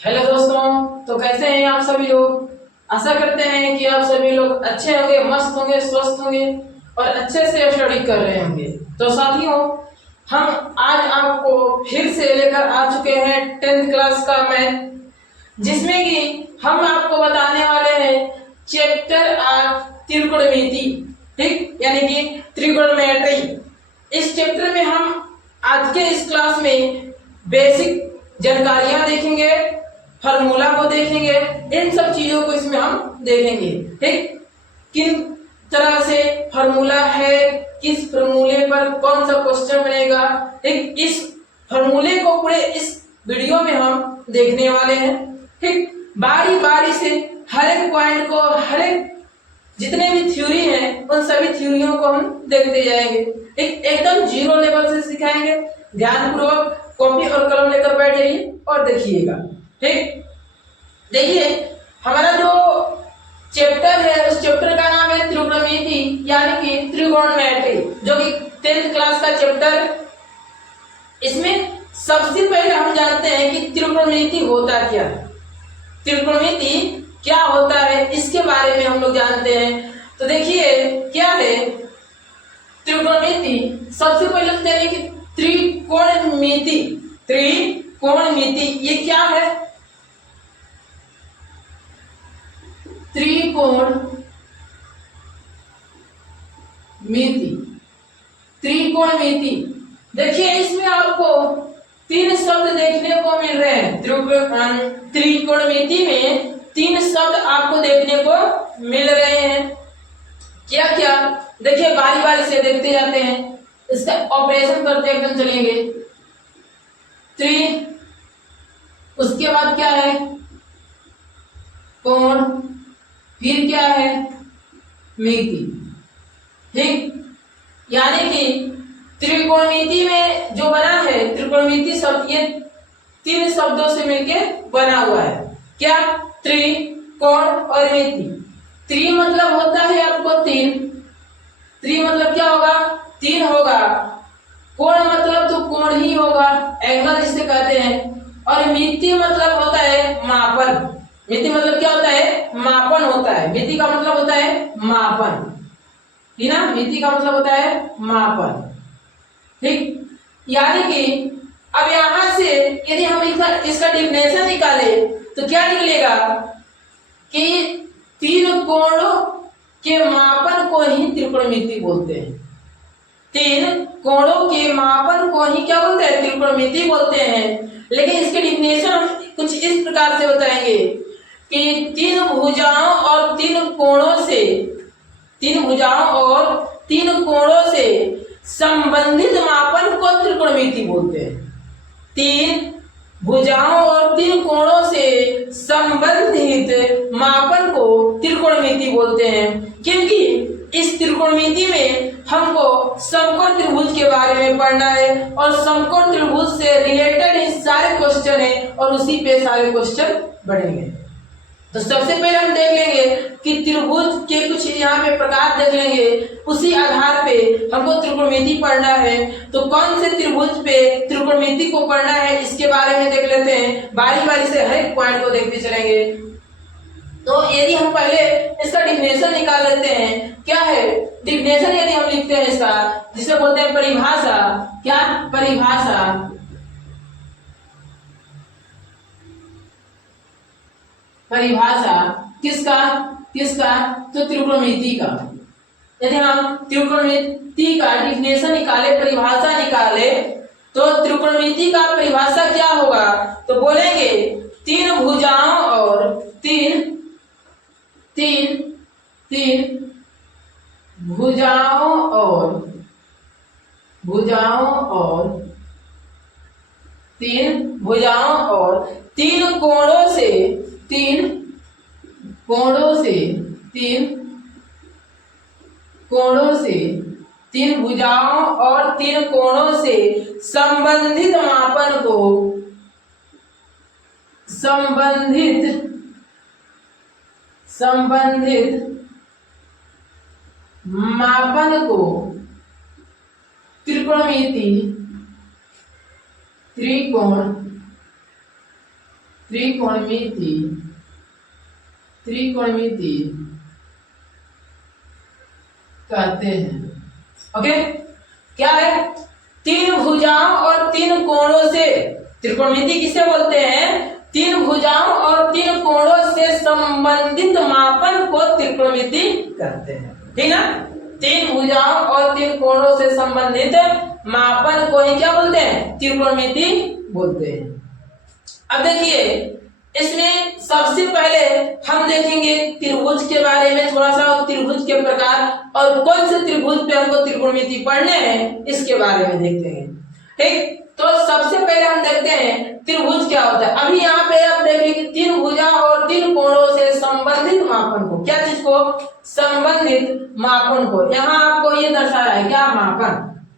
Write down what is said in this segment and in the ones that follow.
Hello दोस्तों। तो कैसे हैं आप सभी लोग। आशा करते हैं कि आप सभी लोग अच्छे होंगे, मस्त होंगे, स्वस्थ होंगे और अच्छे से स्टडी कर रहे होंगे। तो साथियों, हम आज आपको फिर से लेकर आ चुके हैं 10th क्लास का मैथ, जिसमें कि हम आपको बताने वाले हैं चैप्टर 8 त्रिकोणमिति। ठीक, यानी कि त्रिकोणमेट्री। इस चैप्टर में हम आज के इस क्लास में बेसिक जानकारियां देखेंगे, फार्मूला को देखेंगे, इन सब चीजों को इसमें हम देखेंगे। ठीक, किन तरह से फार्मूला है, किस फार्मूले पर कौन सा क्वेश्चन बनेगा, ठीक, इस फार्मूले को पूरे इस वीडियो में हम देखने वाले हैं। ठीक, बारी बारी से हर एक पॉइंट को, हर एक जितने भी थ्योरी हैं उन सभी थ्योरियों को हम देखते जाएंगे। एकदम जीरो लेवल से सिखाएंगे। ध्यानपूर्वक कॉपी और कलम लेकर बैठ जाइए और देखिएगा। ठीक, देखिए हमारा जो चैप्टर है उस चैप्टर का नाम है त्रिकोणमिति, यानी कि त्रिकोणमेट्री, जो कि 10th क्लास का चैप्टर। इसमें सबसे पहले हम जानते हैं कि त्रिकोणमिति होता क्या है। त्रिकोणमिति क्या होता है इसके बारे में हम लोग जानते हैं। तो देखिए क्या है त्रिकोणमिति। सबसे पहले हम देखें कि त्रिकोणमिति, त्रिकोणमिति ये क्या है। त्रिकोणमिति, त्रिकोणमिति देखिए इसमें आपको तीन शब्द देखने को मिल रहे हैं। त्रिकोणमिति में तीन शब्द आपको देखने को मिल रहे हैं। क्या क्या, देखिए बारी बारी से देखते जाते हैं, इसका ऑपरेशन करते एकदम चलेंगे। त्रि, उसके बाद क्या है कोण, फिर क्या है मिति। ठीक, यानी कि त्रिकोणमिति में जो बना है त्रिकोणमिति शब्द, ये तीन शब्दों से मिलके बना हुआ है। क्या, त्रि, कोण और मिति। त्रि मतलब होता है आपको तीन, त्रि मतलब क्या होगा, तीन होगा। कोण मतलब तो कोण ही होगा, एंगल जिसे कहते हैं। और मिति मतलब होता है मापन। मिति मतलब क्या होता है, मापन होता है। मिति का मतलब होता है मापन, ठीक ना, मिति का मतलब होता है मापन। ठीक, यानी कि अब यहां से यदि हम इसका डिफिनेशन निकाले तो क्या निकलेगा कि तीन कोणों के मापन को ही त्रिकोणमिति बोलते हैं। तीन कोणों के मापन को ही क्या बोलते हैं, त्रिकोणमिति बोलते हैं। लेकिन इसके डिफिनेशन हम कुछ इस प्रकार से बताएंगे कि तीन भुजाओं और तीन कोणों से, तीन भुजाओं और तीन कोणों से संबंधित मापन को त्रिकोणमिति बोलते हैं। तीन भुजाओं और तीन कोणों से संबंधित मापन को त्रिकोणमिति बोलते हैं, क्योंकि इस त्रिकोणमिति में हमको समकोण त्रिभुज के बारे में पढ़ना है और समकोण त्रिभुज से रिलेटेड ही सारे क्वेश्चन है और उसी पे सारे क्वेश्चन बढ़ेंगे। तो सबसे पहले हम देख लेंगे कि त्रिभुज के कुछ यहाँ पे प्रकार देख लेंगे, उसी आधार पे हमको त्रिकोणमिति पढ़ना है। तो कौन से त्रिभुज पे त्रिकोणमिति को पढ़ना है इसके बारे में देख लेते हैं। बारी बारी से हर एक पॉइंट को देखते चलेंगे। तो यदि हम पहले इसका डिफिनेशन निकाल लेते हैं, क्या है डिफिनेशन, यदि हम लिखते हैं इसका, जिसे बोलते हैं परिभाषा। क्या, परिभाषा। परिभाषा किसका, किसका, तो त्रिकोणमिति का। यदि हम त्रिकोणमिति का डिफिनेशन निकाले, परिभाषा निकाले, तो त्रिकोणमिति का परिभाषा क्या होगा, तो बोलेंगे तीन भुजाओं और तीन भुजाओं और तीन कोणों से, तीन भुजाओं और तीन कोणों से संबंधित मापन को, संबंधित मापन को त्रिकोणमिति, त्रिकोण त्रिकोणमिति त्रिकोणमिति कहते हैं। ओके, क्या है? तीन भुजाओं और तीन कोणों से, त्रिकोणमिति किसे बोलते हैं? तीन भुजाओं और तीन कोणों से संबंधित मापन को त्रिकोणमिति कहते हैं। ठीक ना? तीन भुजाओं और तीन कोणों से संबंधित मापन को ही क्या बोलते हैं? त्रिकोणमिति बोलते हैं। अब देखिए, इसमें सबसे पहले हम देखेंगे त्रिभुज के बारे में थोड़ा सा, त्रिभुज के प्रकार और कौन से त्रिभुज पे हमको त्रिकोणमिति पढ़ने हैं इसके बारे में देखते हैं। ठीक, तो सबसे पहले हम देखते हैं त्रिभुज क्या होता है। अभी यहाँ पे आप देखिए कि तीन भुजा और तीन कोणों से संबंधित मापन को, क्या चीज को? संबंधित मापन को। यहाँ आपको ये दर्शाया है क्या? मापन,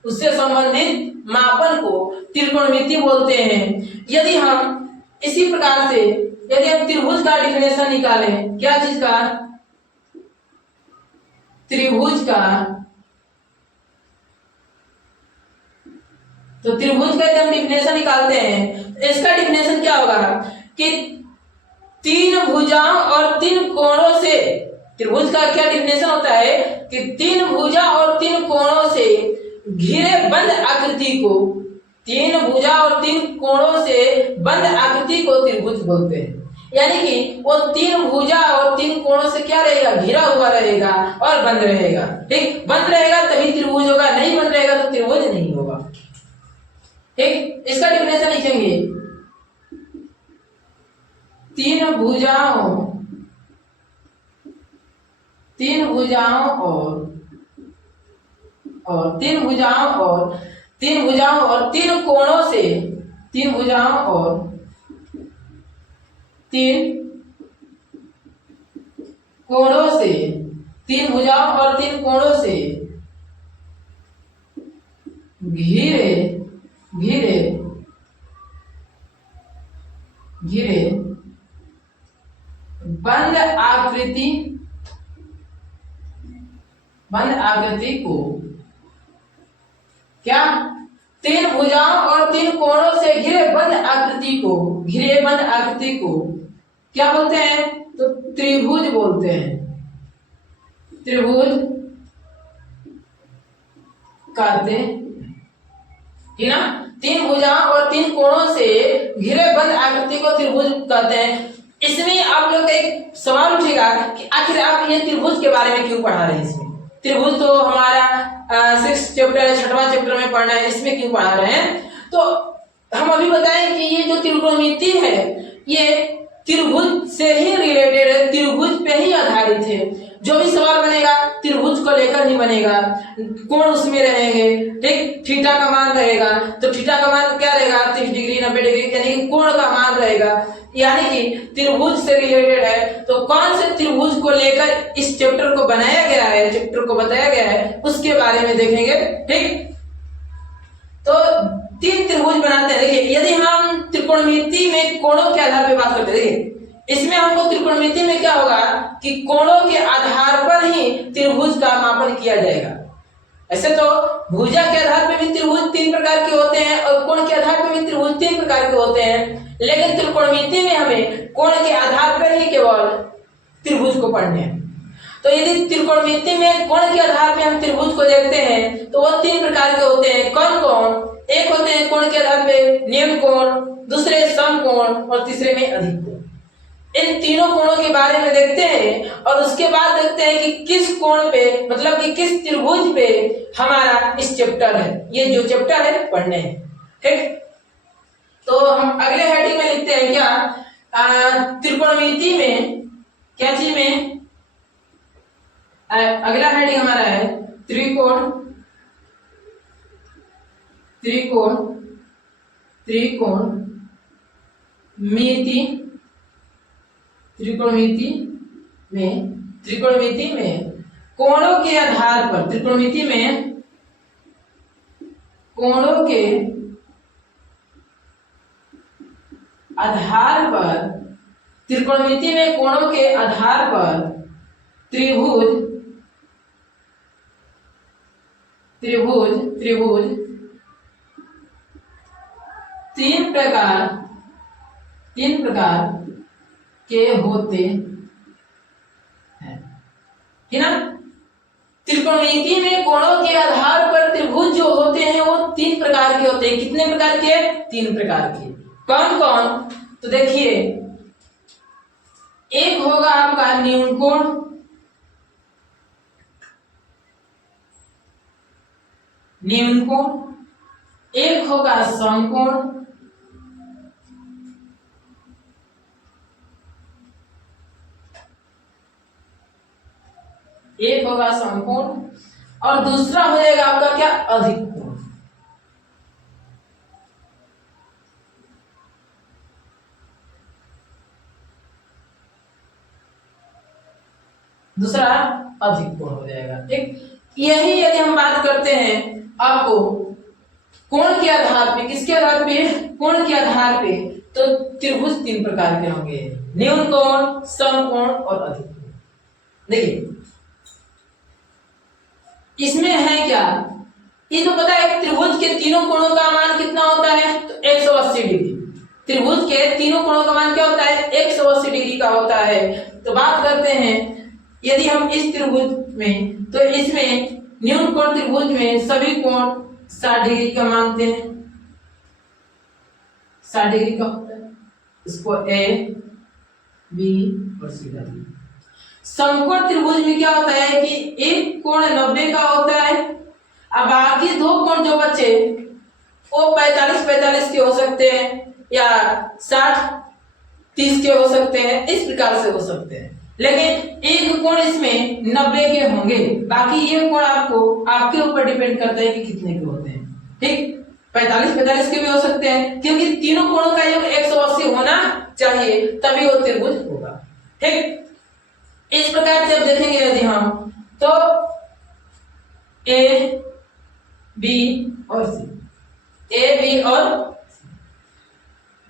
उससे संबंधित मापन को त्रिकोणमिति बोलते हैं। यदि हम इसी प्रकार से यदि हम त्रिभुज का डिफिनेशन निकालें, क्या चीज का? त्रिभुज का। तो त्रिभुज का यदि हम डिफिनेशन निकालते हैं, इसका डिफिनेशन क्या होगा कि तीन भुजाओं और तीन कोणों से, त्रिभुज का क्या डिफिनेशन होता है कि तीन भुजा और तीन कोणों से घिरे बंद आकृति को, तीन भुजा और तीन कोणों से बंद आकृति को त्रिभुज बोलते हैं। यानी कि वो तीन भुजा और तीन कोणों से क्या रहेगा? घिरा हुआ रहेगा और बंद रहेगा। ठीक, बंद रहेगा तभी त्रिभुज होगा, नहीं बंद रहेगा तो त्रिभुज नहीं होगा। ठीक, इसका डिफिनेशन लिखेंगे, तीन भुजाओं तीन भुजाओं और तीन भुजाओं और तीन भुजाओं और तीन कोणों से, तीन भुजाओं और तीन कोणों से, तीन भुजाओं और तीन कोणों से घिरे घिरे घिरे बंद आकृति को, क्या? तीन भुजाओं और तीन कोणों से घिरे बंद आकृति को, घिरे बंद आकृति को क्या बोलते हैं? तो त्रिभुज बोलते हैं। त्रिभुज कहते हैं, ठीक ना? तीन भुजाओं और तीन कोणों से घिरे बंद आकृति को त्रिभुज कहते हैं। इसमें आप लोग का एक सवाल उठेगा कि आखिर आप ये त्रिभुज के बारे में क्यों पढ़ा रहे हैं? इसमें त्रिभुज तो हमारा 6th चैप्टर है, 6वां चैप्टर में पढ़ना है, इसमें क्यों पढ़ा रहे हैं? तो हम अभी बताएं कि ये जो त्रिकोणमिति है ये त्रिभुज से ही रिलेटेड है, त्रिभुज पे ही आधारित है। जो भी सवाल बनेगा त्रिभुज को लेकर ही बनेगा, कोण उसमें रहेंगे। ठीक, थीटा का मान रहेगा तो थीटा का मान क्या रहेगा? 30 डिग्री 90 डिग्री, यानी कि कोण का मान रहेगा, यानी कि त्रिभुज से रिलेटेड है। तो कौन से त्रिभुज को लेकर इस चैप्टर को बनाया गया है, चैप्टर को बताया गया है, उसके बारे में देखेंगे। ठीक, तो तीन त्रिभुज बनाते हैं। देखिए, यदि हम त्रिकोणमिति में कोणों के आधार पर बात करते हैं, देखिए इसमें हमको त्रिकोणमिति में क्या होगा कि कोणों के आधार पर ही त्रिभुज का मापन किया जाएगा। ऐसे तो भुजा के आधार पर भी त्रिभुज तीन प्रकार के होते हैं और कोण के आधार पर भी त्रिभुज तीन प्रकार के होते हैं, लेकिन त्रिकोणमिति में हमें कोण के आधार पर ही केवल त्रिभुज को पढ़ने हैं। तो यदि त्रिकोणमिति में कोण के आधार पर हम त्रिभुज को देखते हैं तो वो तीन प्रकार के होते हैं। कौन कौन? एक होते हैं कोण के आधार पे नियम कोण, दूसरे सम कोण और तीसरे में अधिक कोण। इन तीनों कोणों के बारे में देखते हैं और उसके बाद देखते हैं कि किस कोण पे, मतलब कि किस त्रिभुज पे हमारा इस चैप्टर है, ये जो चैप्टर है पढ़ने हैं। ठीक, तो हम अगले हेडिंग में लिखते हैं क्या? त्रिकोणमिति में क्या चीज में? अगला हेडिंग हमारा है त्रिकोण त्रिकोण त्रिकोण मिति। त्रिकोणमिति में कोणों के आधार पर, त्रिकोणमिति में कोणों के आधार पर, त्रिकोणमिति में कोणों के आधार पर त्रिभुज तीन तीन प्रकार के होते हैं, है ना। त्रिकोणमिति में कोणों के आधार पर त्रिभुज जो होते हैं वो तीन प्रकार के होते हैं। कितने प्रकार के? तीन प्रकार के। कौन कौन? तो देखिए, एक होगा आपका न्यून कोण, न्यून कोण, एक होगा समकोण, एक होगा समकोण, और दूसरा हो जाएगा आपका क्या? अधिक कोण। दूसरा अधिक कोण हो जाएगा, ठीक। यही यदि हम बात करते हैं आपको कोण के आधार पे, किसके आधार पे? कोण के आधार पे, तो त्रिभुज तीन प्रकार के होंगे, न्यून कोण, समकोण और अधिक कोण। देखिए इसमें है क्या, ये तो पता है त्रिभुज के तीनों कोणों का मान कितना होता है? तो 180 डिग्री। त्रिभुज के तीनों कोणों का मान क्या होता है? 180 डिग्री का होता है। तो बात करते हैं यदि हम इस त्रिभुज में, तो इसमें न्यून कोण त्रिभुज में सभी कोण 60 डिग्री का मानते हैं, 60 डिग्री का होता है। इसको ए, बी और सी डालिए। समकोण त्रिभुज में क्या होता है कि एक कोण 90 का होता है, अब बाकी दो कोण जो बचे वो 45-45 के हो सकते हैं या 60-30 के हो सकते हैं, इस प्रकार से हो सकते हैं। लेकिन एक कोण इसमें 90 के होंगे, बाकी ये कोण आपको आपके ऊपर डिपेंड करता है कि कितने के होते हैं, ठीक। 45-45 के भी हो सकते हैं, क्योंकि तीनों कोणों का योग 180 होना चाहिए, तभी वो त्रिभुज होगा, ठीक। इस प्रकार से अब देखेंगे यदि हम, तो ए, बी और सी, ए, बी और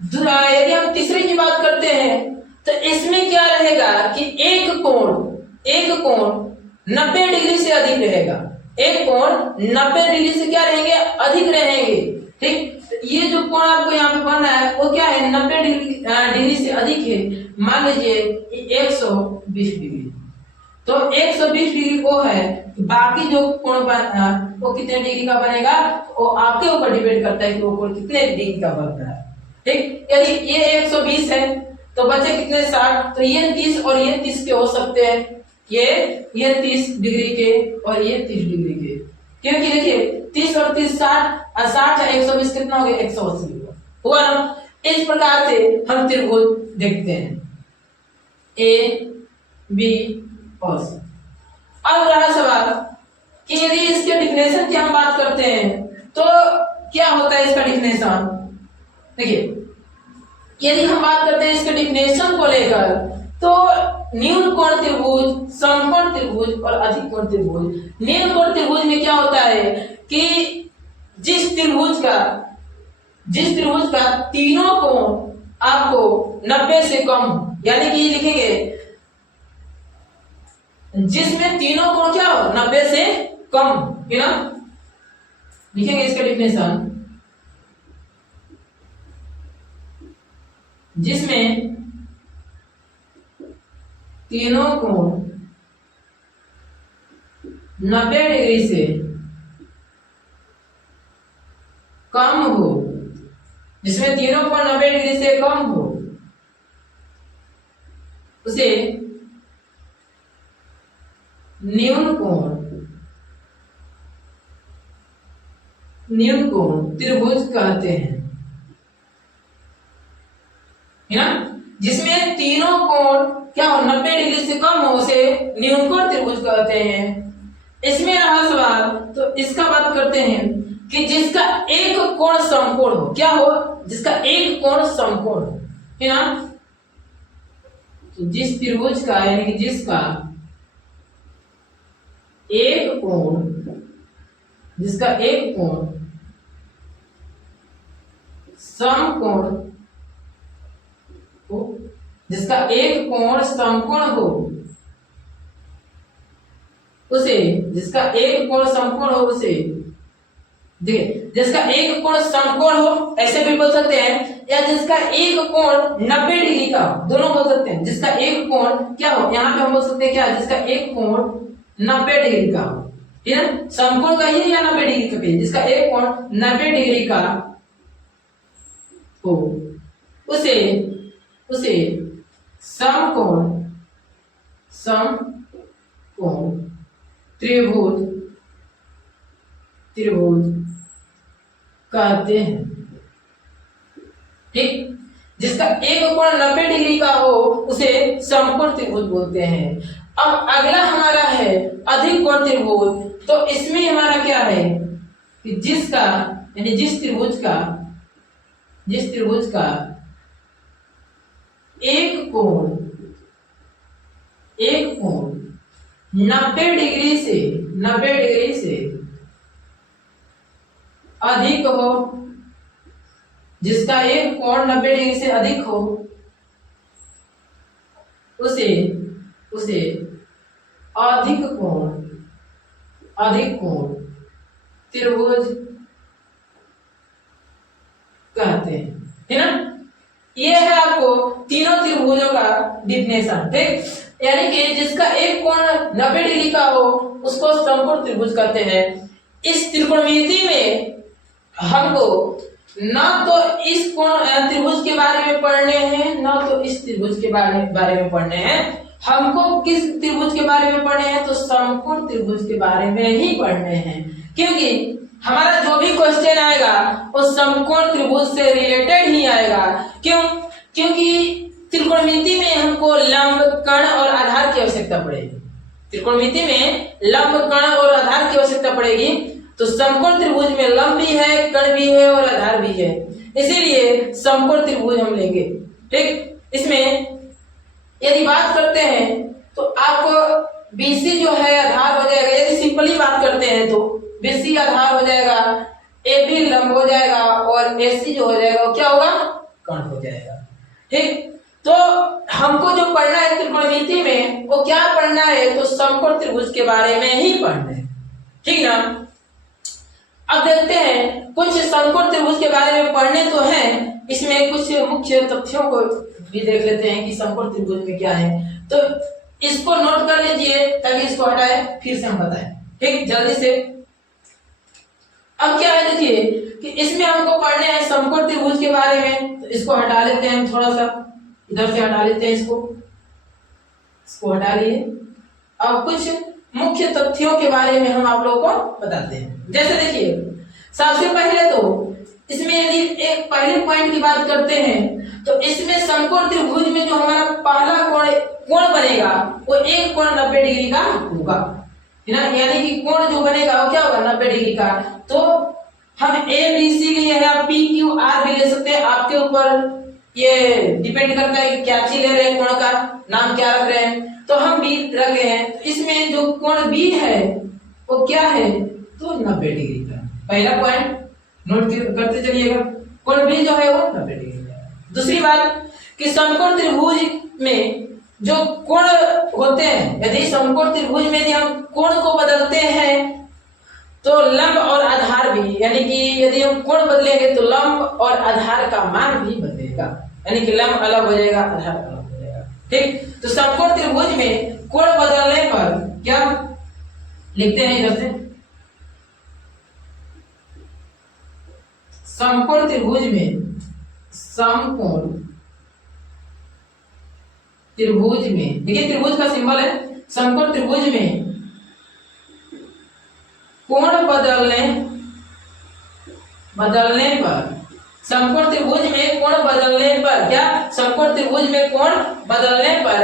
यदि हम तीसरे की बात करते हैं तो इसमें क्या रहेगा कि एक कोण 90 डिग्री से अधिक रहेगा, एक कोण 90 डिग्री से क्या रहेंगे? अधिक रहेंगे, ठीक। ये जो कोण आपको यहाँ पे बन रहा है वो क्या है? 90 डिग्री से अधिक है। मान लीजिए 120 डिग्री, तो 120 डिग्री वो है, बाकी जो कोण बना वो कितने डिग्री का बनेगा? वो आपके ऊपर डिपेंड करता है कि वो कोण कितने डिग्री का बन रहा है, ठीक। यदि ये 120 है तो बचे कितने? 60, तो ये 30 और ये 30 के हो सकते हैं, ये 30 डिग्री के और ये 30 डिग्री के, क्योंकि देखिए 30 और 30 60 और 60 या 120 कितना हो गया? 180 हुआ ना। इस प्रकार से हम त्रिभुज देखते हैं, ए, बी और सी। अब रहा सवाल कि यदि इसके डिफिनेशन की हम बात करते हैं तो क्या होता है इसका डिफिनेशन? देखिए यदि हम बात करते हैं इसके डिफिनेशन को लेकर, तो न्यून कोण त्रिभुज, समकोण त्रिभुज और अधिक कोण त्रिभुज। न्यून कोण त्रिभुज में क्या होता है कि जिस त्रिभुज का तीनों कोण आपको 90 से कम, यानी कि लिखेंगे जिसमें तीनों कोण क्या हो? 90 से कम, है ना। लिखेंगे इसका डिफिनेशन, जिसमें तीनों कोण 90 डिग्री से कम हो, जिसमें तीनों कोण 90 डिग्री से कम हो, उसे न्यून कोण त्रिभुज कहते हैं, है ना। जिसमें तीनों कोण क्या हो? 90 डिग्री से कम हो, उसे न्यून कोण त्रिभुज कहते हैं। इसमें रहा सवाल, तो इसका बात करते हैं कि जिसका एक कोण समकोण हो, क्या हो? जिसका एक कोण समकोण हो, है ना। तो जिस त्रिभुज का, यानी कि जिसका एक कोण समकोण हो, जिसका एक कोण समकोण हो, उसे देखिए जिसका एक कोण समकोण हो, ऐसे भी बोल सकते हैं, या जिसका एक कोण 90 डिग्री का हो, दोनों बोल सकते हैं। जिसका एक कोण क्या हो, यहाँ पे हम बोल सकते हैं क्या, जिसका एक कोण 90 डिग्री का हो, ठीक है, समकोण कहिए या 90 डिग्री का कहिए, जिसका एक कोण 90 डिग्री का हो, उसे उसे समकोण त्रिभुज कहते हैं। ठीक, जिसका एक कोण 90 डिग्री का हो उसे समकोण त्रिभुज बोलते हैं। अब अगला हमारा है अधिक कोण त्रिभुज। तो इसमें हमारा क्या है कि जिसका यानी जिस त्रिभुज का एक कोण 90 डिग्री से अधिक हो, जिसका एक कोण 90 डिग्री से अधिक हो, उसे अधिक कोण त्रिभुज कहते हैं, है ना। ये है आपको तीनों त्रिभुजों का डिफिनेशन। ठीक, यानी कि जिसका एक कोण 90 डिग्री का हो उसको समकोण त्रिभुज कहते हैं। इस त्रिकोणमिति में हमको ना तो इस कोण त्रिभुज के बारे में पढ़ने हैं, ना तो इस त्रिभुज के बारे में पढ़ने हैं। हमको किस त्रिभुज के बारे में पढ़ने हैं, तो समकोण त्रिभुज के बारे में ही पढ़ने हैं, क्योंकि हमारा जो भी क्वेश्चन आएगा वो समकोण त्रिभुज से रिलेटेड ही आएगा। क्यों? क्योंकि त्रिकोणमिति में हमको लंब, कर्ण और आधार की आवश्यकता पड़ेगी। त्रिकोणमिति में लंब, कर्ण और आधार की आवश्यकता पड़ेगी। तो समकोण त्रिभुज में लंब भी है, कर्ण भी है और आधार भी है, इसीलिए समकोण त्रिभुज हम लेंगे। ठीक, इसमें यदि बात करते हैं तो आपको BC जो है आधार हो जाएगा। यदि सिंपली बात करते हैं तो BC आधार हो जाएगा, AB लंब हो जाएगा और AC जो हो जाएगा वो क्या होगा, कर्ण हो जाएगा। ठीक, तो हमको जो पढ़ना है त्रिकोणमिति में वो क्या पढ़ना है, तो समकोण त्रिभुज के बारे में ही पढ़ना है। ठीक ना। अब देखते हैं कुछ समकोण त्रिभुज के बारे में पढ़ने तो हैं, इसमें कुछ मुख्य तथ्यों को भी देख लेते हैं कि समकोण त्रिभुज में क्या है। तो इसको नोट कर लीजिए ताकि इसको हटाए फिर से हम बताएं। ठीक, जल्दी से। अब क्या है देखिए कि इसमें हमको पढ़ने हैं समकोण त्रिभुज के बारे में। तो इसको हटा लेते हैं, थोड़ा सा इधर से हटा लेते हैं, इसको हटा लिए। अब कुछ मुख्य तथ्यों के बारे में हम आप लोगों को बताते हैं। जैसे देखिए, सबसे पहले तो इसमें यदि एक पहले पॉइंट की बात करते हैं तो इसमें समकोण त्रिभुज में जो हमारा पहला कोण बनेगा वो एक कोण 90 डिग्री का होगा, है ना। यानी कि कोण जो बनेगा वो क्या होगा, 90 डिग्री का। तो हम ABC लिए हैं, आप PQR भी ले सकते हैं, आपके ऊपर ये डिपेंड करता है कि क्या चीज ले रहे हैं, कोण का नाम क्या रख रहे हैं। तो हम B रख रहे हैं, तो इसमें जो कोण B है वो क्या है, तो 90 डिग्री का। पहला पॉइंट नोट करते चलिएगा, कोण B जो है वो 90 डिग्री का। दूसरी बात कि समकोण त्रिभुज में जो कोण होते हैं, यदि समकोण त्रिभुज में यदि हम कोण को बदलते हैं तो लंब और आधार भी, यानी कि यदि हम कोण बदलेंगे तो लंब और आधार का मान भी बदलेगा, यानी कि लंब अलग हो जाएगा, आधार अलग हो जाएगा। ठीक, तो समकोण त्रिभुज में कोण बदलने पर क्या लिखते हैं, इधर से समकोण त्रिभुज में देखिए त्रिभुज का सिंबल है। समकोण त्रिभुज में कोण बदलने पर, समकोण त्रिभुज में कोण बदलने पर क्या, समकोण त्रिभुज में कोण बदलने पर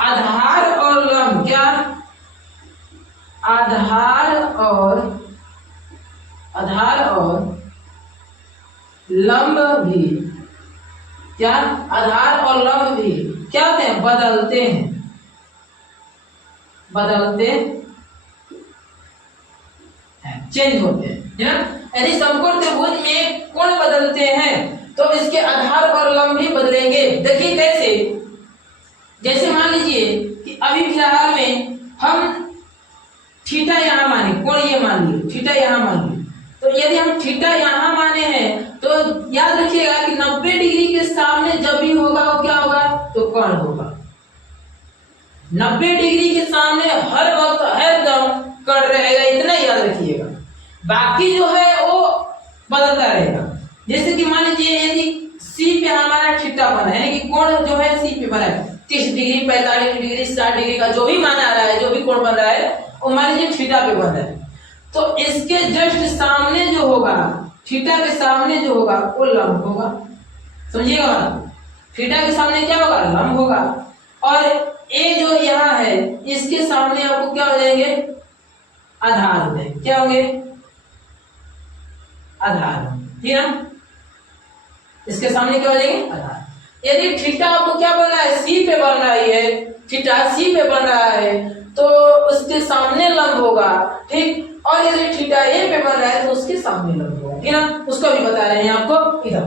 आधार और लंब क्या, आधार और लंब भी क्या, आधार और लंब भी क्या होते हैं, बदलते हैं, चेंज होते हैं, है ना। यदि समकोण त्रिभुज में कोण बदलते हैं तो इसके आधार और लंब भी बदलेंगे। देखिए कैसे, जैसे मान लीजिए कि अभी फिलहाल में हम थीटा यहाँ माने, कोण ये मान लीजिए, थीटा यहाँ मान लीजिए, तो यदि हम थीटा यहाँ माने हैं तो याद रखिएगा कि 90 डिग्री के सामने जब भी होगा वो क्या होगा, तो कोण होगा। 90 डिग्री के सामने हर वक्त हर दम कोण रहेगा, इतना याद रखिएगा। बाकी जो है वो बदलता रहेगा। जैसे कि मान लीजिए यदि सी पे हमारा थीटा बना है, यानी कि कोण जो है सी पे बना है 30 डिग्री 45 डिग्री 60 डिग्री का जो भी मान आ रहा है, जो भी कोण बन रहा है वो मान लीजिए थीटा पे बन रहा है, तो इसके जस्ट सामने जो होगा, थीटा के सामने जो होगा वो लंब होगा। समझिएगा, थीटा के सामने क्या होगा, लंब होगा। और ए जो यहाँ है इसके सामने आपको क्या हो जाएंगे, आधार हो जाएंगे। क्या होंगे, आधार। ठीक है, इसके सामने क्या हो जाएंगे, आधार। यदि थीटा आपको क्या बन रहा है, सी पे बन रहा है, थीटा सी पे बन रहा है तो उसके सामने लंब होगा। ठीक, और यदि थीटा ए पे बन रहा है तो उसके सामने लंब होगा। ठीक ना, उसको भी बता रहे हैं आपको। इधर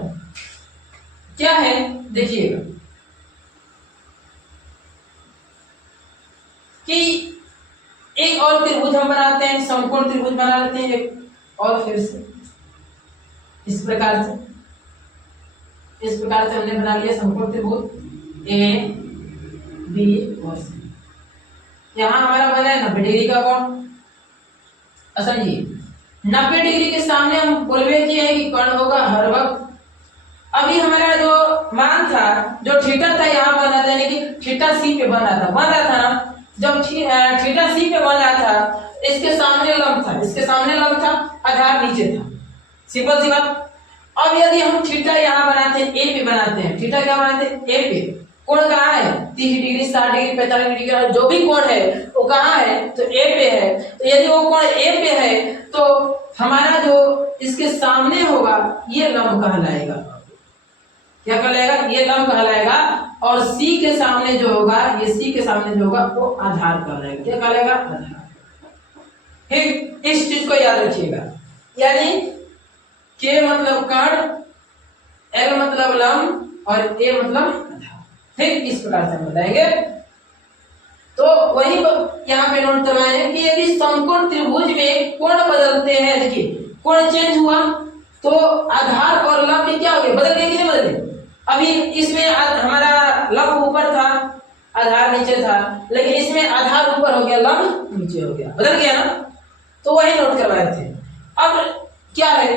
क्या है देखिएगा कि एक और त्रिभुज हम बनाते हैं, समकोण त्रिभुज बना लेते हैं एक और, फिर से इस प्रकार से हमने बना लिया समकोण त्रिभुज ए बी और सी। यहां हमारा बना है 90 डिग्री का कोण। समझिए 90 डिग्री के सामने हम बोलवे किए हैं कि कोण होगा हर वक्त। अभी हमारा जो मान था, जो थीटा था यहाँ बना था, यानी कि थीटा सी पे बन रहा था ना। जब थीटा सी पे बन रहा था इसके सामने लंब था, आधार नीचे था। सिंपल सी बात। अब यदि हम थीटा यहाँ बनाते हैं ए पे बनाते हैं, थीटा क्या बनाते हैं, ए पे। कोण कहाँ है, 30 डिग्री 60 डिग्री 45 डिग्री का जो भी कोण है वो कहाँ है, तो ए पे है। तो यदि वो कोण ए पे है तो हमारा जो इसके सामने होगा ये लंब कहलाएगा। क्या कहलाएगा, ये लंब कहलाएगा। और सी के सामने जो होगा, ये सी के सामने जो होगा वो आधार कहलाएगा। क्या कहलाएगा, आधार। ठीक, इस चीज को याद रखिएगा। यानी के मतलब कोण, एल मतलब लंब और ए मतलब आधार। ठीक, इस प्रकार से हम बताएंगे। तो वही यहाँ पे नोट करवाए हैं कि यदि समकोण त्रिभुज में कोण बदलते हैं, देखिए कोण चेंज हुआ तो आधार और लंब क्या हो गए, बदल गए कि नहीं बदले। अभी इसमें हमारा लंब ऊपर था, आधार नीचे था, लेकिन इसमें आधार ऊपर हो गया, लंब नीचे हो गया, बदल गया ना। तो वही नोट करवाए थे। अब क्या है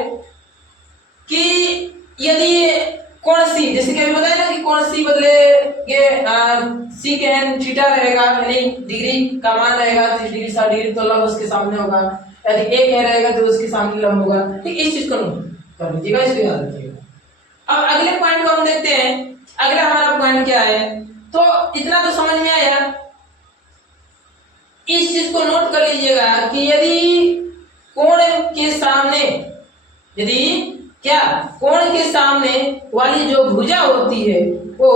कि यदि कोण सी, जैसे कि अभी बताया ना कि कोण सी बदले, ये सी के एन थीटा रहेगा, यानी डिग्री का मान रहेगा 30 डिग्री 60 डिग्री, तो लंब उसके सामने होगा। यदि ए कह रहेगा तो उसके सामने लंब होगा। ठीक, इस चीज को नोट कर लीजिएगा, इसको याद रखिएगा। अब अगले पॉइंट को हम देखते हैं। अगला हमारा पॉइंट क्या है, तो इतना तो समझ में आया। इस चीज को नोट कर लीजिएगा कि यदि कोण के सामने, यदि क्या कोण के सामने वाली जो भुजा होती है वो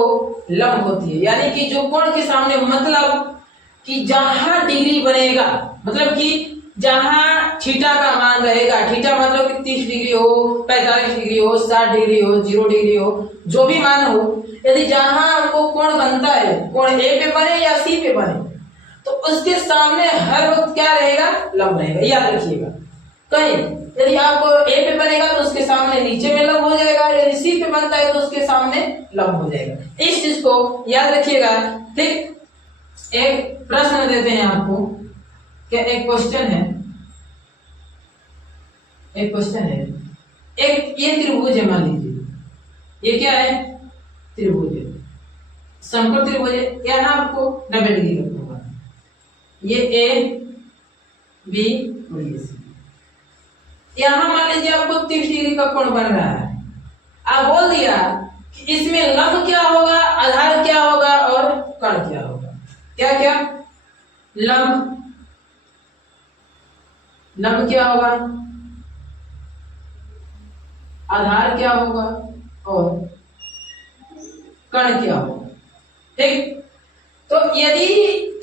लंब होती है। यानी कि जो कोण के सामने मतलब कि जहां डिग्री बनेगा, मतलब कि जहां थीटा का मान रहेगा, थीटा मतलब कि 30 डिग्री हो, 45 डिग्री हो, 60 डिग्री हो, 0 डिग्री हो, जो भी मान हो, यदि जहां वो कोण बनता है, कोण ए पे बने या सी पे बने, तो उसके सामने हर वक्त क्या रहेगा, लंब रहेगा। याद रखिएगा। कहीं यदि आप ए पे बनेगा तो उसके सामने नीचे में लंब हो जाएगा, यदि सी पे बनता है तो उसके सामने लंब हो जाएगा। इस चीज को याद रखिएगा। ठीक, एक प्रश्न देते हैं आपको, क्या एक क्वेश्चन है, एक ये त्रिभुज है, मान लीजिए ये क्या है, त्रिभुज है, समकोण त्रिभुज है। क्या नाम आपको 90 डिग्री का होगा, ये ए बी और ये सी। यहां मान लीजिए आपको 30 डिग्री का कोण बन रहा है। आप बोल दिया कि इसमें लंब क्या होगा, आधार क्या होगा और कोण क्या होगा। क्या क्या, लंब क्या होगा, आधार क्या होगा और कोण क्या होगा। ठीक, तो यदि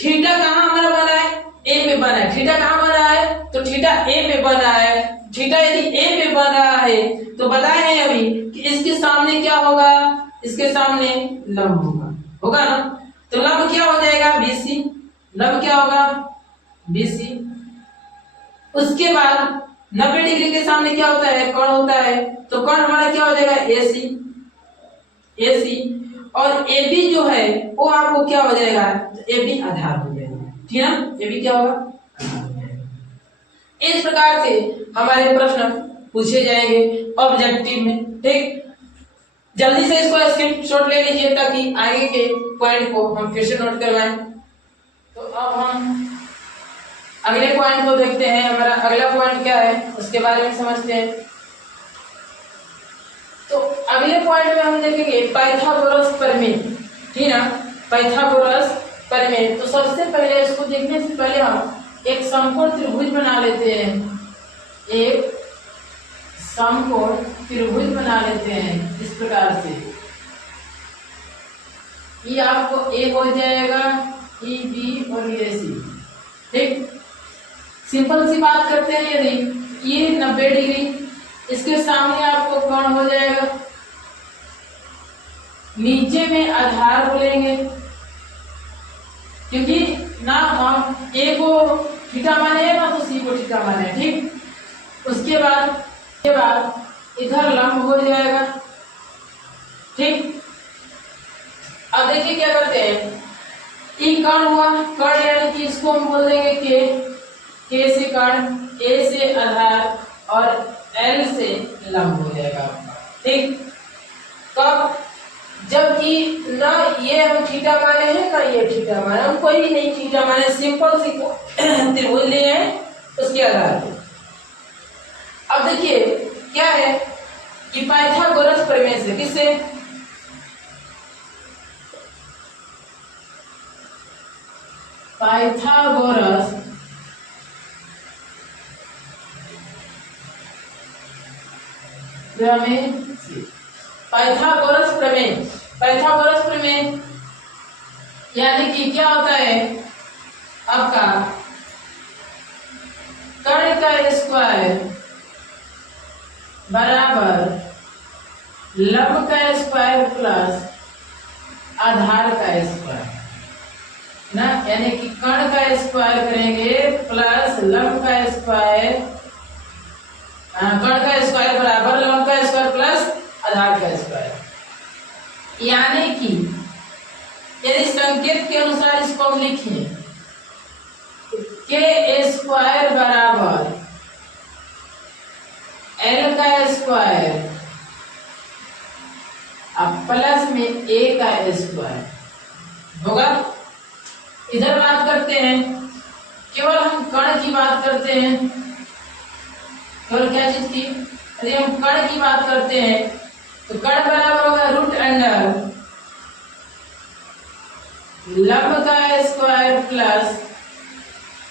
थीटा कहां हमारा बना है, ए पे बना है। थीटा कहां बना है, तो थीटा ए पे बना है। थीटा यदि ए पे बन रहा है तो बताए हैं अभी कि इसके सामने क्या होगा, इसके सामने लंब होगा ना। तो लंब क्या हो जाएगा, BC। लंब क्या होगा, BC। उसके बाद 90 डिग्री के सामने क्या होता है, कर्ण होता है, तो कर्ण हमारा क्या हो जाएगा, AC। और AB जो है वो आपको क्या हो जाएगा, AB आधार हो जाएगा, ठीक है ना, AB क्या होगा, आधार हो जाएगा। इस प्रकार से हमारे प्रश्न पूछे जाएंगे ऑब्जेक्टिव में, ठीक। जल्दी से इसको स्क्रीनशॉट ले लीजिए ताकि आगे के पॉइंट को हम फिर से नोट करवाएं। तो अब हम अगले पॉइंट को देखते हैं, हमारा अगला पॉइंट क्या है उसके बारे में समझते हैं। तो अगले पॉइंट में हम देखेंगे पाइथागोरस प्रमेय, ठीक ना, पाइथागोरस प्रमेय। तो सबसे पहले इसको देखने से पहले हम एक समकोण त्रिभुज बना लेते हैं, एक समकोण त्रिभुज बना लेते हैं इस प्रकार से। ये आपको ए हो जाएगा, ई बी और ये सी, ठीक। सिंपल सी बात करते हैं, यदि ये 90 डिग्री, इसके सामने आपको कौन हो जाएगा, नीचे में आधार बोलेंगे, क्योंकि ना हम ए को थीटा माने हैं ना तो सी को थीटा माने हैं, ठीक। उसके बाद इधर लंब हो जाएगा, ठीक। अब देखिए क्या करते हैं, ई कर्ण हुआ, कर्ण यानी कि इसको हम बोल देंगे के से कर्ण, ए से आधार और एल से लंब हो जाएगा, ठीक। कब, जबकि ना ये हम थीटा माने हैं ना ये थीटा माने, हम कोई नहीं थीटा माने, सिंपल सी त्रिभुज लिए हैं उसके आधार पर। अब देखिए क्या है कि पाइथागोरस प्रमेय से, किससे, पाइथागोरस प्रमेय, पाइथागोरस प्रमेय, पाइथागोरस प्रमेय यानी कि क्या होता है आपका, कर्ण का स्क्वायर बराबर लंब का स्क्वायर प्लस आधार का स्क्वायर ना, यानी कि कर्ण का स्क्वायर करेंगे प्लस लंब का स्क्वायर, कर्ण का स्क्वायर बराबर लंब का स्क्वायर प्लस आधार का स्क्वायर। यानी कि यदि संकेत के अनुसार इसको हम लिखें, के स्क्वायर बराबर एल का स्क्वायर अब प्लस में ए का स्क्वायर होगा। इधर बात करते हैं, केवल हम कर्ण की बात करते हैं, केवल क्या चीज की, यदि हम कर्ण की बात करते हैं तो कर्ण बराबर होगा रूट अंडर लंब का स्क्वायर प्लस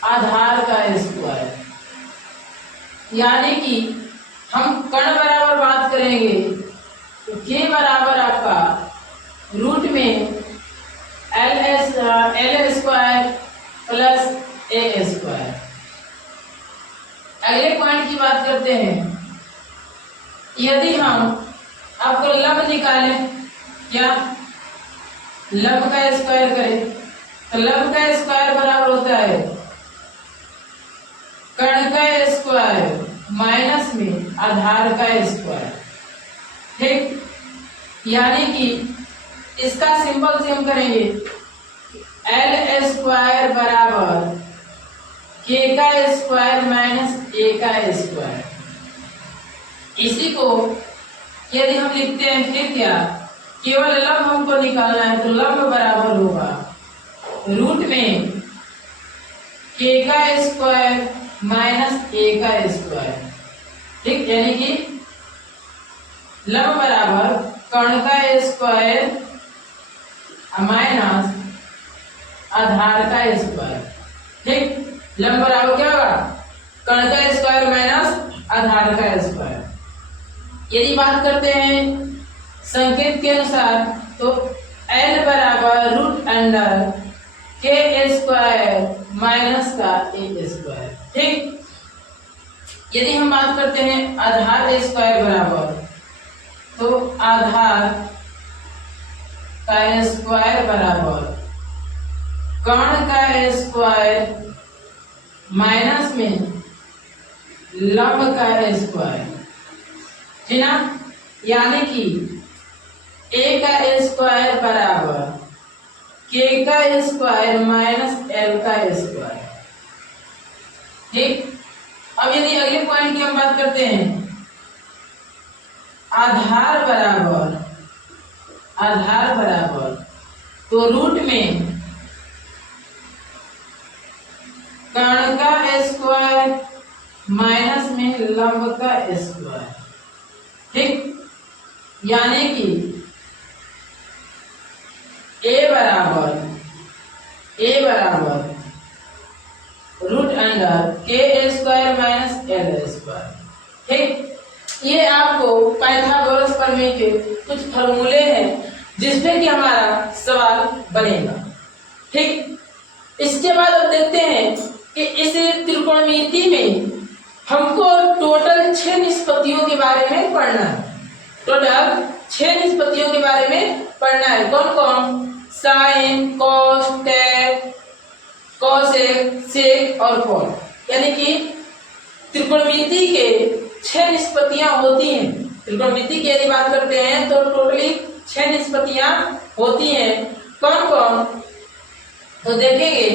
आधार का स्क्वायर। यानी कि हम कर्ण बराबर बात करेंगे तो के बराबर आपका रूट में एल स्क्वायर प्लस ए स्क्वायर। अगले पॉइंट की बात करते हैं, यदि हम आपको लंब निकालें, क्या लंब का स्क्वायर करें तो लंब का स्क्वायर बराबर होता है कर्ण का स्क्वायर माइनस में आधार का स्क्वायर, ठीक। यानी कि इसका सिंपल से हम करेंगे एल स्क्वायर बराबर के का स्क्वायर माइनस ए का स्क्वायर। इसी को यदि हम लिखते हैं फिर क्या, केवल लंब हमको निकालना है तो लंब बराबर होगा रूट में के का स्क्वायर माइनस ए का स्क्वायर, ठीक। यानी कि लंब बराबर कर्ण का स्क्वायर माइनस आधार का स्क्वायर, ठीक। लंब बराबर क्या होगा, कर्ण का स्क्वायर माइनस आधार का स्क्वायर। यदि बात करते हैं संकेत के अनुसार तो एल बराबर रूट अंडर के स्क्वायर माइनस का ए स्क्वायर, ठीक। यदि हम बात करते हैं आधार स्क्वायर बराबर तो आधार का स्क्वायर बराबर कर्ण का स्क्वायर माइनस में लंब का स्क्वायर, है ना। यानी कि a का स्क्वायर बराबर k का स्क्वायर माइनस l का स्क्वायर। ठीक। अब यदि अगले पॉइंट की हम बात करते हैं, आधार बराबर तो रूट में कर्ण का स्क्वायर माइनस में लंब का स्क्वायर। ठीक। यानी कि a बराबर root under k square minus l square. ठीक। ये आपको पाइथागोरस प्रमेय के कुछ फॉर्मूले हैं जिसपे कि हमारा सवाल बनेगा। ठीक। इसके बाद अब देखते हैं कि इस त्रिकोणमिति में हमको टोटल 6 निष्पत्तियों के बारे में पढ़ना है। टोटल 6 निष्पत्तियों के बारे में पढ़ना है। कौन कौन? साइन, कॉस, टैन, कोसेक, सेक और कॉट। यानी कि त्रिकोणमिति के 6 निष्पत्तियां होती हैं। त्रिकोणमिति की यदि बात करते हैं तो टोटली 6 निष्पत्तियां होती हैं। कौन कौन? तो देखेंगे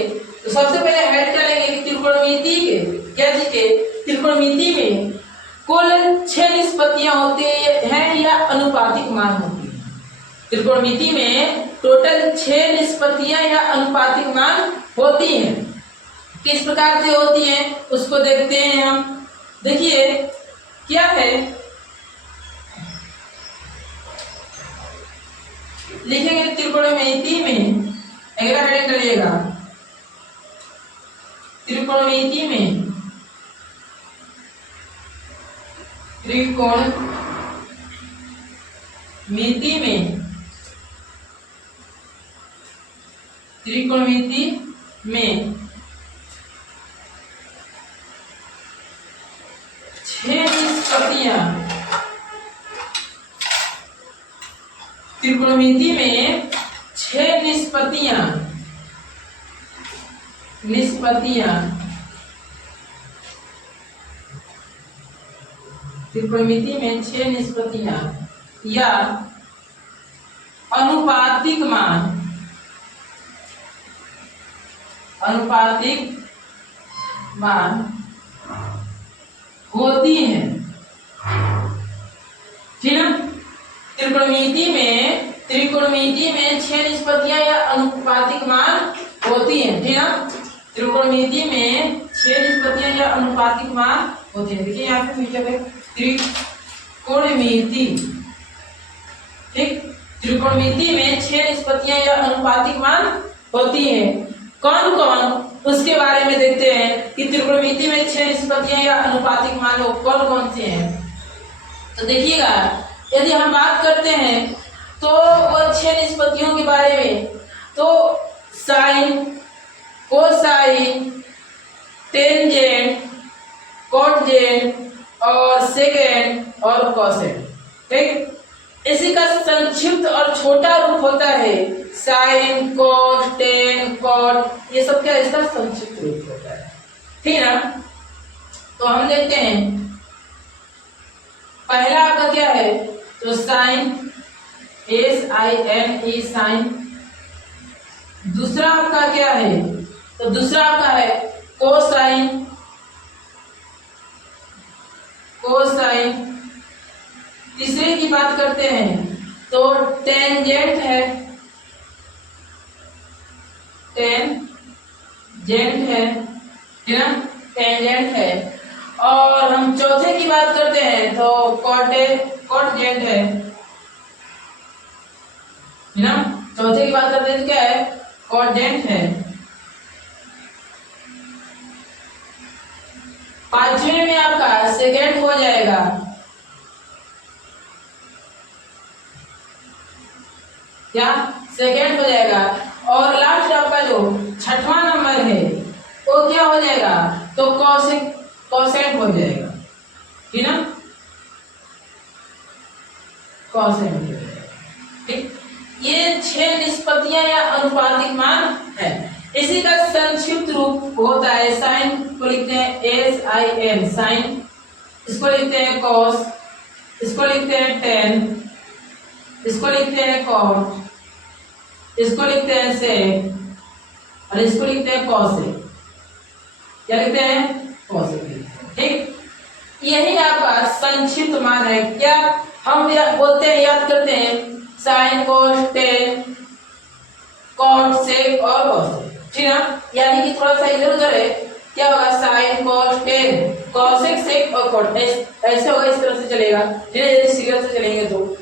तो सबसे पहले हेड करेंगे कि त्रिकोणमिति के क्या चीज के त्रिकोणमिति में कुल 6 निष्पत्तियां होती हैं या अनुपातिक मान होती है। त्रिकोणमिति में टोटल 6 निष्पत्तियां या अनुपातिक मान होती हैं। किस प्रकार से होती हैं उसको देखते हैं हम। देखिए क्या है, लिखेंगे त्रिकोणमिति में, अगला हेडिंग करिएगा त्रिकोणमिति में, त्रिकोणमिति में 6 निष्पत्तियां, त्रिकोणमिति में 6 निष्पत्तियां त्रिकोणमिति में 6 निष्पत्तियां या अनुपातिक मान होती हैं। ठीक है। त्रिकोणमिति में 6 निष्पत्तियां या अनुपातिक मान होती हैं। ठीक है। त्रिकोणमिति में 6 निष्पत्तियां या अनुपातिक मान होती है। देखिए यहाँ पे नीचे पे त्रिकोणमिति। ठीक। त्रिकोणमिति में 6 निष्पत्तियां या अनुपातिक मान होती हैं। कौन कौन उसके बारे में देखते हैं कि त्रिकोणमिति में 6 निष्पत्तियां या अनुपातिक मान कौन कौन से हैं। तो देखिएगा यदि हम बात करते हैं तो वो 6 निष्पत्तियों के बारे में, तो साइन, कोसाइन, टेंजेंट, कोटजेंट और सेकेंड और कोसेंट। ठीक। इसी का संक्षिप्त और छोटा रूप होता है साइन, कोस, टेन, कॉट। ये सब क्या इसका संक्षिप्त रूप होता है। ठीक है ना। तो हम देखते हैं पहला आपका क्या है, तो साइन, SINE साइन। दूसरा आपका क्या है, तो दूसरा आपका है कोसाइन। तीसरे की बात करते हैं तो टेंजेंट है, ठीक है, टेंजेंट है। और हम चौथे की बात करते हैं तो कॉटजेंट है ना। चौथे की बात करते हैं तो क्या है, कॉटजेंट है। पांचवें में आपका सेकेंड हो जाएगा, क्या सेकेंड हो जाएगा। और लास्ट आपका जो छठवां नंबर है वो क्या हो जाएगा, तो कोसेंट हो जाएगा। ठीक ना, कोसेंट हो जाएगा। ठीक। ये 6 निष्पत्तियां या अनुपातिक मान है। इसी का संक्षिप्त रूप होता है साइन को लिखते हैं SIN साइन, इसको लिखते हैं कॉस, इसको लिखते हैं टेन, इसको लिखते हैं कॉट, इसको लिखते हैं सेक और इसको लिखते हैं कॉसेक। क्या लिखते हैं? कॉसेक। ठीक, यही आपका संक्षिप्त मान है। क्या हम बोलते हैं, याद करते हैं sine cos tan cot sec और कॉसेक, ठीक ना। यानी कि थोड़ा सा इधर उधर है, क्या होगा? Sine cos tan cosec sec और कॉट, ऐसे होगा, इस तरह से चलेगा, धीरे धीरे सीरियल से चलेंगे। तो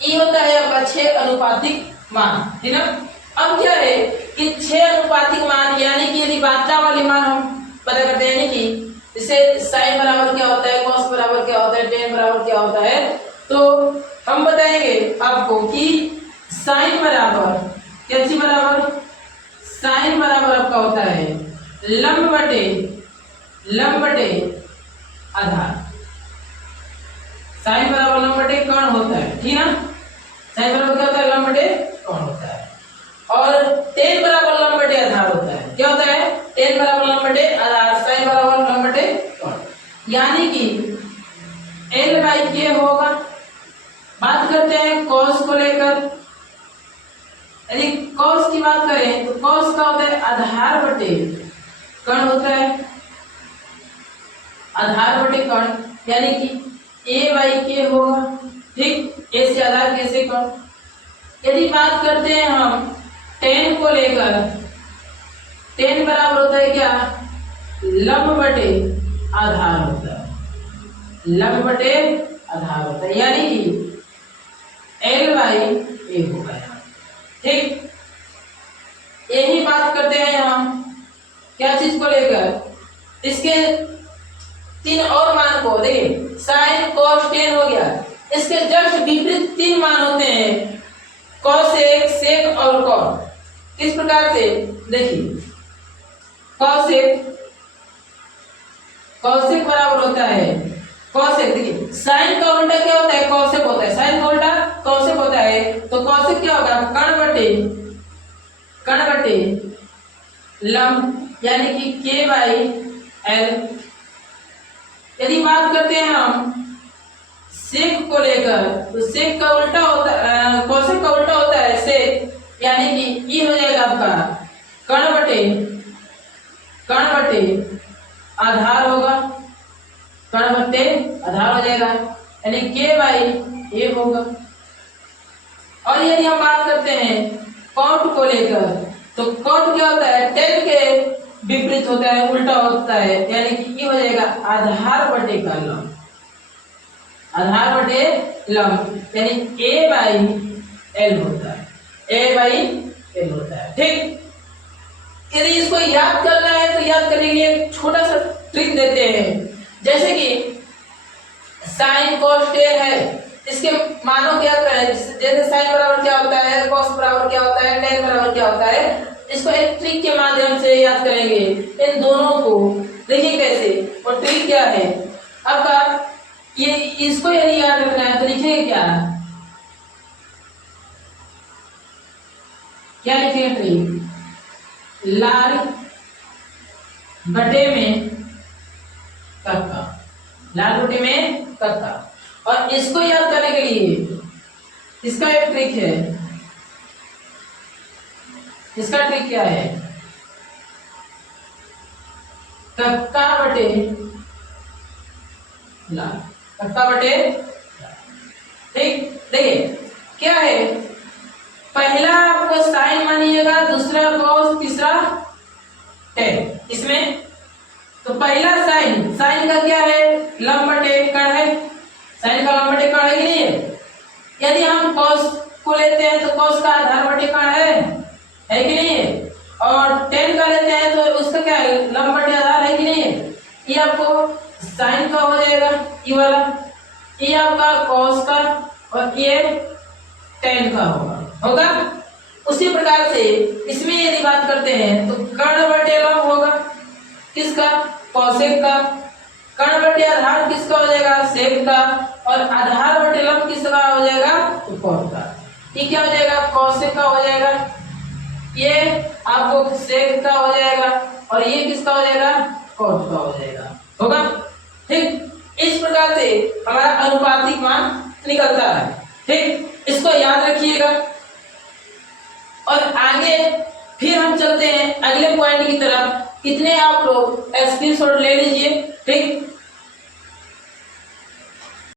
ये होता है आपका 6 अनुपातिक मान, है ना। अब क्या है कि 6 अनुपातिक मान, यानी कि यदि मात्रा वाले मान हम पता करते हैं कि जैसे साइन बराबर क्या होता है, कॉस बराबर क्या होता है, टेन बराबर क्या होता है, तो हम बताएंगे आपको कि साइन बराबर क्या चीज बराबर, साइन बराबर आपका होता है लंब बटे आधार। साइन बराबर लंब बटे कर्ण होता है, ठीक ना। साइन बराबर क्या होता है? लंब बटे कर्ण होता है। और टेन बराबर लंब बटे आधार होता है। क्या होता है? टेन बराबर लंब बटे आधार, साइन बराबर लंब बटे कर्ण। यानी कि L बाई के होगा। बात करते हैं कॉस को लेकर, यदि कॉस की बात करें तो कॉस का होता है आधार बटे कर्ण होता है, आधार बटे कर्ण, यानी कि A बाई के होगा। ठीक, ए से आधार, के से कर्ण। यदि बात करते हैं हम टेन को लेकर, टेन बराबर होता है क्या? लंब बटे आधार होता है, लंब बटे आधार होता है, यानी कि L बाई ए होगा यहाँ। ठीक, यही बात करते हैं हम क्या चीज को लेकर, इसके 3 और मान को देखिए, साइन कॉस टेन हो गया, इसके जस्ट विपरीत 3 मान होते हैं, कॉसेक सेक और कॉट। किस प्रकार से? देखिए कॉसेक बराबर होता है कॉसेक, देखिए साइन का उल्टा क्या होता है? कॉसेक होता है, साइन का उल्टा कॉसेक होता है। तो कॉसेक क्या होगा? कर्ण बटे लंब, यानी कि के बाई एल। यदि बात करते हैं हम सेक को लेकर, तो सेक का उल्टा होता है, कॉसेक का उल्टा होता है सेक, यानी कि ये हो जाएगा आपका कर्ण बटे आधार होगा, कर्ण बटे आधार हो जाएगा, यानी के बाई ए होगा। और यदि हम बात करते हैं कॉट को लेकर, तो कॉट क्या होता है? टेन के विपरीत होता है, उल्टा होता है, यानी कि ये हो जाएगा आधार बटे का लंब, आधार बटे लंब, यानी ए बाई एल होता है, ए बाई एल होता है। ठीक, यदि इसको याद करना है तो याद करने के लिए एक छोटा सा ट्रिक देते हैं। जैसे कि साइन कॉस टेन है, इसके मानो क्या करें, जैसे साइन बराबर क्या होता है, कॉस बराबर क्या होता है, टेन बराबर क्या होता है, इसको एक ट्रिक के माध्यम से याद करेंगे इन दोनों को। देखिए कैसे, और ट्रिक क्या है आपका, ये इसको यदि याद रखना है तो लिखेंगे क्या लिखेंगे? ट्रिक लाल बटे में कक्का, लाल बटे में कक्का। और इसको याद करने के लिए इसका एक ट्रिक है, इसका ट्रिक क्या है? कक्का बटे लाल, कक्का बटे। ठीक, देखिए क्या है, पहला आपको साइन मानिएगा, दूसरा कॉस, तीसरा टेन। इसमें तो पहला साइन, साइन का क्या है? लंब बटे कर्ण है, साइन का लंब बटे कर्ण है कि नहीं है? यदि हम कॉस को लेते हैं तो कॉस का आधार बटे कर्ण है कि नहीं है? और टेन का लेते हैं तो उसका क्या है? लंब बटे आधार है कि नहीं है? ये आपको साइन का हो जाएगा, ये वाला, ये आपका कॉस का, और ये टेन का होगा। उसी प्रकार से इसमें यदि बात करते हैं तो कर्ण बटे लंब होगा, किसका? कॉसेक का। कर्ण बटे आधार किसका हो जाएगा? सेक का। और आधार बटे लंब किसका हो जाएगा? तो कॉट का। ये क्या हो जाएगा? कॉसेक का हो जाएगा, ये आपको सेक का हो जाएगा, और ये किसका हो जाएगा? कॉट का हो जाएगा। होगा? ठीक। इस प्रकार से हमारा अनुपातिक मान निकलता है। ठीक, इसको याद रखिएगा। और आगे फिर हम चलते हैं अगले पॉइंट की तरफ। कितने आप लोग स्क्रीनशॉट ले लीजिए। ठीक,